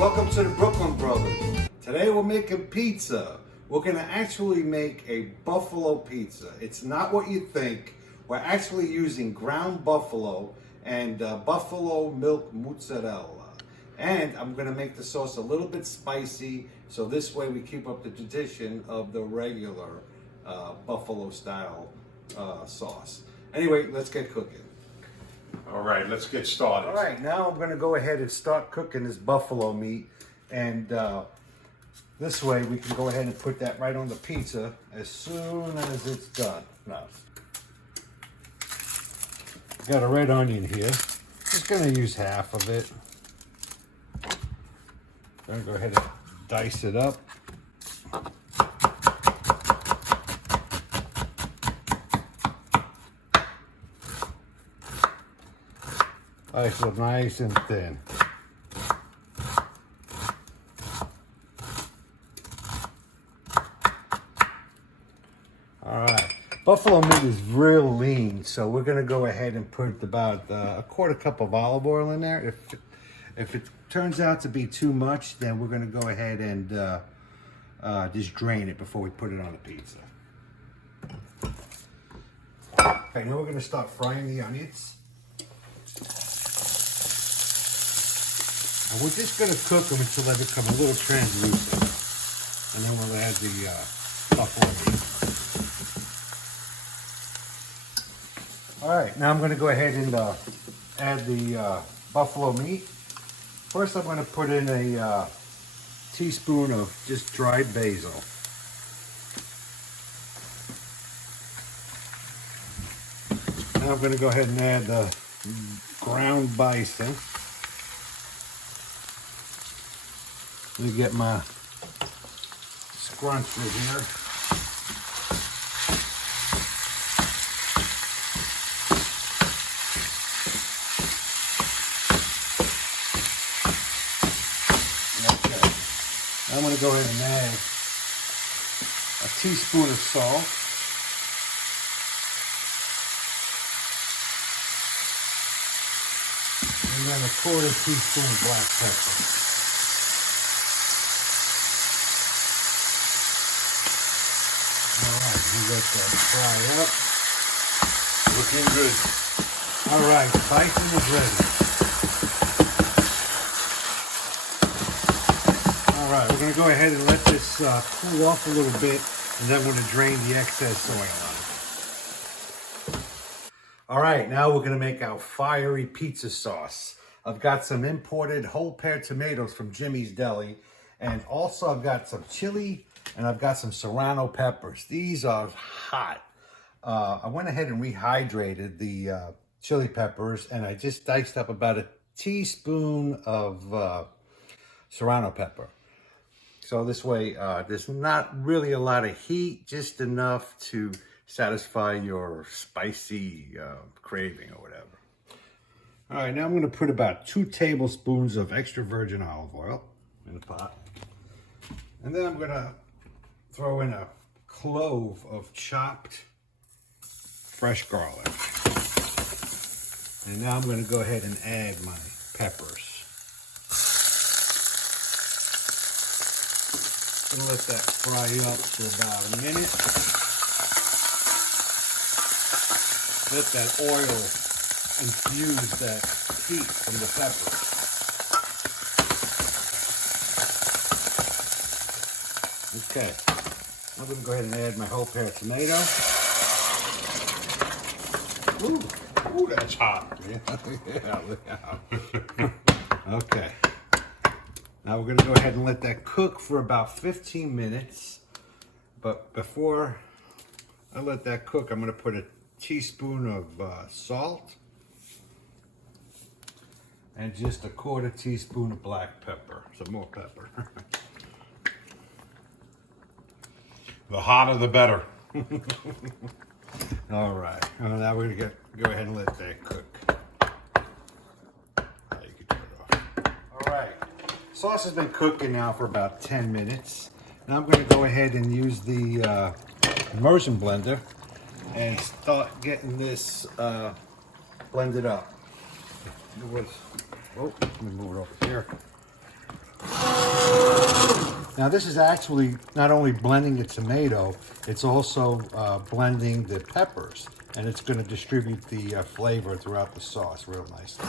welcome to the Brooklyn Brothers. Today we're making pizza. We're gonna actually make a buffalo pizza. It's not what you think. We're actually using ground buffalo and buffalo milk mozzarella. And I'm gonna make the sauce a little bit spicy, so this way we keep up the tradition of the regular buffalo style sauce. Anyway, let's get cooking. All right, let's get started. All right, now I'm gonna go ahead and start cooking this buffalo meat, and this way we can go ahead and put that right on the pizza as soon as it's done. Now, got a red onion here. Just gonna use half of it. Gonna go ahead and dice it up. Dice it nice and thin. All right, buffalo meat is real lean, so we're gonna go ahead and put about a quarter cup of olive oil in there. If it turns out to be too much, then we're gonna go ahead and just drain it before we put it on the pizza. Okay, now we're gonna start frying the onions. And we're just going to cook them until they become a little translucent. And then we'll add the buffalo meat. All right, now I'm going to go ahead and add the buffalo meat. First, I'm going to put in a teaspoon of just dried basil. Now I'm going to go ahead and add the ground bison. Let me get my scruncher here. Okay. I'm going to go ahead and add a teaspoon of salt. And then a quarter teaspoon of black pepper. We let that fry up. Looking good. All right, bison is ready. All right, we're going to go ahead and let this cool off a little bit, and then we're going to drain the excess oil on it. All right, now we're going to make our fiery pizza sauce. I've got some imported whole pear tomatoes from Jimmy's Deli, and also I've got some chili, and I've got some Serrano peppers. These are hot. I went ahead and rehydrated the chili peppers, and I just diced up about a teaspoon of Serrano pepper. So this way, there's not really a lot of heat, just enough to satisfy your spicy craving or whatever. All right, now I'm going to put about 2 tablespoons of extra virgin olive oil in the pot. And then I'm going to throw in a clove of chopped fresh garlic. And now I'm going to go ahead and add my peppers. And let that fry up for about a minute. Let that oil infuse that heat from the peppers. Okay. I'm going to go ahead and add my whole pear of tomato. Ooh, that's hot. Yeah, look out. Okay. Now we're going to go ahead and let that cook for about 15 minutes. But before I let that cook, I'm going to put a teaspoon of salt and just a quarter teaspoon of black pepper. Some more pepper. The hotter, the better. All right. Now we're going to go ahead and let that cook. You can turn it off. All right. Sauce has been cooking now for about 10 minutes. Now I'm going to go ahead and use the immersion blender and start getting this blended up. Oh, let me move it over here. Now this is actually not only blending the tomato, it's also blending the peppers, and it's going to distribute the flavor throughout the sauce real nicely.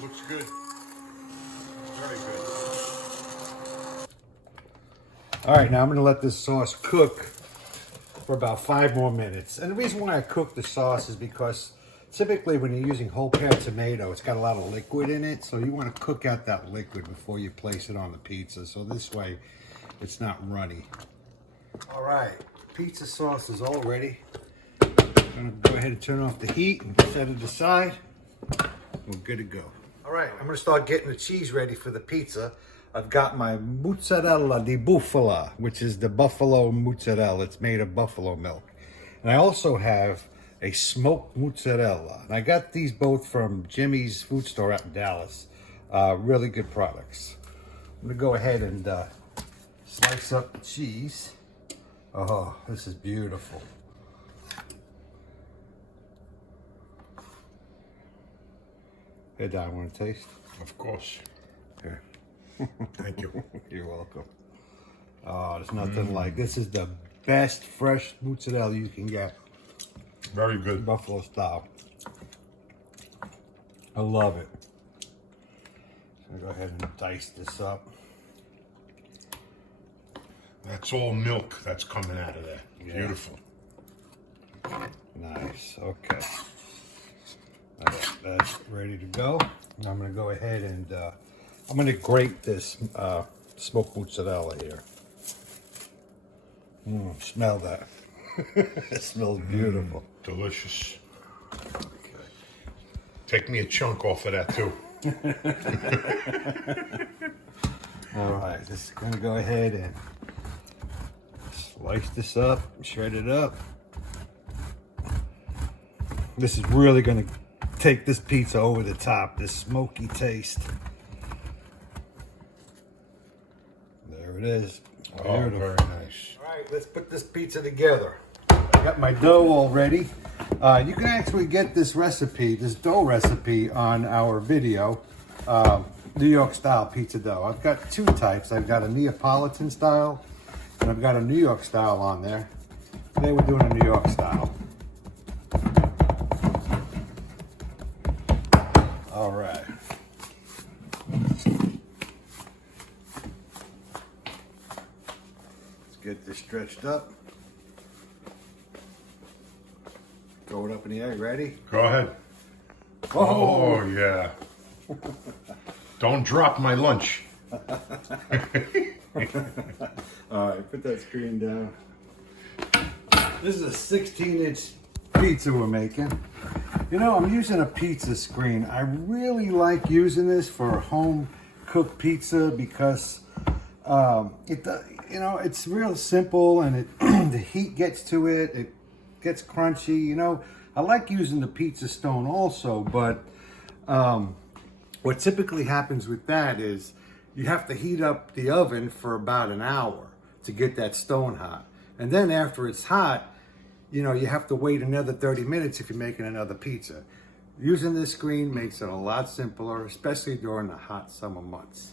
Looks good. Very good. All right, now I'm going to let this sauce cook for about 5 more minutes. And the reason why I cook the sauce is because typically when you're using whole pear tomato, it's got a lot of liquid in it. So you want to cook out that liquid before you place it on the pizza. So this way it's not runny. All right, pizza sauce is all ready. I'm going to go ahead and turn off the heat and set it aside. We're good to go. All right, I'm going to start getting the cheese ready for the pizza. I've got my Mozzarella di Bufala, which is the buffalo mozzarella. It's made of buffalo milk. And I also have a smoked mozzarella. And I got these both from Jimmy's food store out in Dallas. Really good products. I'm going to go ahead and slice up the cheese. Oh, this is beautiful. Hey, Don, want to taste? Of course. Here. Thank you. You're welcome. Oh, there's nothing like this. Is the best fresh mozzarella you can get. Very good. Buffalo style. I love it. I'm gonna go ahead and dice this up. That's all milk that's coming out of there. Yeah. Beautiful. Nice. Okay. That's ready to go. Now I'm gonna go ahead and I'm going to grate this smoked mozzarella here. Smell that. It smells beautiful. Delicious. Okay. Take me a chunk off of that too. All right, just going to go ahead and slice this up, shred it up. This is really going to take this pizza over the top, this smoky taste. There it is. Oh, Beautiful. very nice. All right, let's put this pizza together. I got my dough all ready. You can actually get this recipe, this dough recipe, on our video, New York style pizza dough. I've got 2 types. I've got a Neapolitan style, and I've got a New York style on there. Today we're doing a New York style. All right. Get this stretched up. Throw it up in the air. Ready? Go ahead. Oh, yeah. Don't drop my lunch. All right, put that screen down. This is a 16-inch pizza we're making. You know, I'm using a pizza screen. I really like using this for home cooked pizza because it's real simple, and the heat gets to it. It gets crunchy. You know, I like using the pizza stone also, but what typically happens with that is you have to heat up the oven for about an hour to get that stone hot. And then after it's hot, you know, you have to wait another 30 minutes if you're making another pizza. Using this screen makes it a lot simpler, especially during the hot summer months.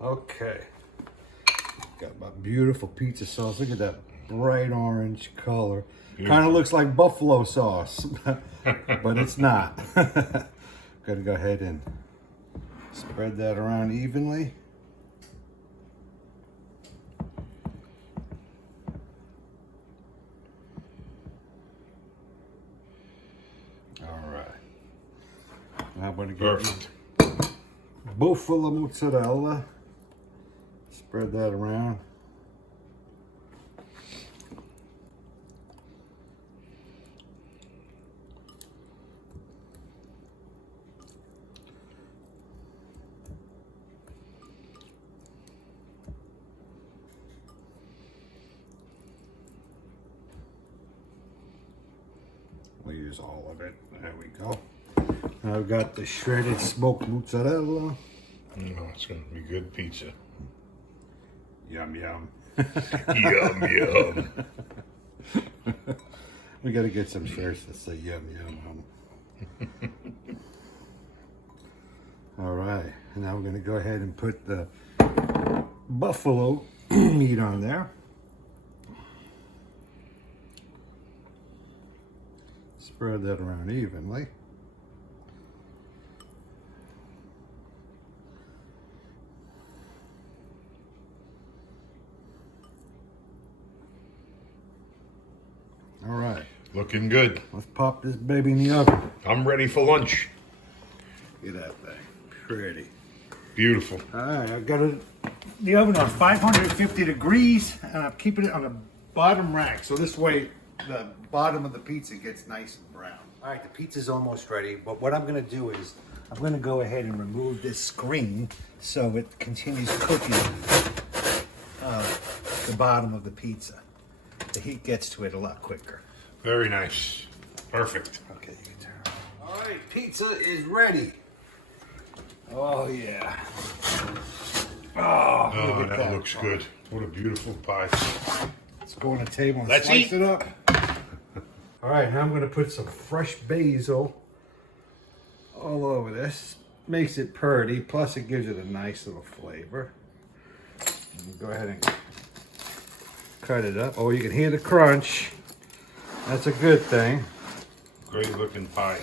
Okay. Got my beautiful pizza sauce. Look at that bright orange color. Kind of looks like buffalo sauce, but it's not. Gotta go ahead and spread that around evenly. All right. Now I'm gonna get Bufala mozzarella. Spread that around. We'll use all of it. There we go. I've got the shredded smoked mozzarella. It's going to be good pizza. Yum, yum. Yum, yum. We got to get some shirts that say yum, yum. now we're going to go ahead and put the buffalo meat on there. Spread that around evenly. All right. Looking good. Let's pop this baby in the oven. I'm ready for lunch. Look at that thing. Pretty. Beautiful. All right, I've got the oven on 550 degrees, and I'm keeping it on the bottom rack, so this way the bottom of the pizza gets nice and brown. All right, the pizza's almost ready, but what I'm gonna do is I'm gonna go ahead and remove this screen so it continues cooking the bottom of the pizza. The heat gets to it a lot quicker. Very nice. Perfect. Okay, you can turn. All right, pizza is ready. Oh yeah. Oh, Oh, look at that looks good. What a beautiful pie. Let's go on the table and Let's slice eat. it up. All right, now I'm going to put some fresh basil all over this. Makes it pretty, plus it gives it a nice little flavor. Go ahead and cut it up. Oh, you can hear the crunch. That's a good thing. Great looking pie.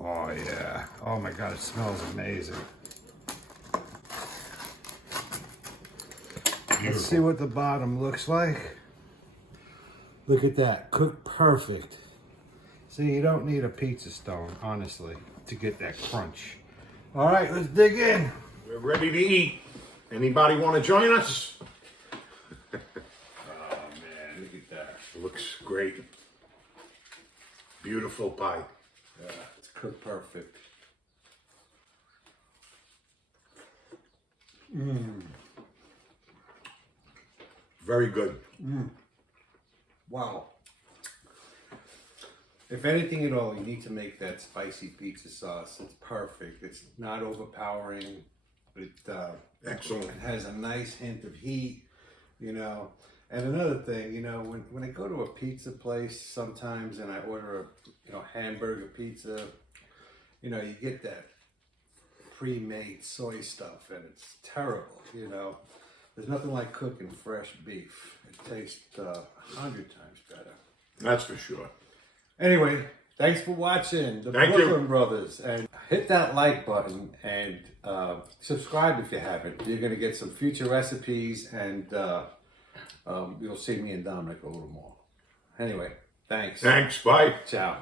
Oh yeah. Oh my God, it smells amazing. Let's Beautiful. see what the bottom looks like. Look at that, cooked perfect. See, you don't need a pizza stone, honestly, to get that crunch. All right, let's dig in. We're ready to eat. Anybody want to join us? Oh man, look at that. Looks great. Beautiful pie. Yeah, it's cooked perfect. Very good. Wow. If anything at all, you need to make that spicy pizza sauce. It's perfect. It's not overpowering. It Excellent. It has a nice hint of heat, you know. And another thing, you know, when I go to a pizza place sometimes and I order a hamburger pizza, you know, you get that pre-made soy stuff and it's terrible, you know. There's nothing like cooking fresh beef. It tastes 100 times better. That's for sure. Anyway, thanks for watching the Thank you. Brooklyn Brothers, and hit that like button and subscribe if you haven't. You're going to get some future recipes, and you'll see me and Dominic a little more. Anyway, thanks. Thanks. Bye. Ciao.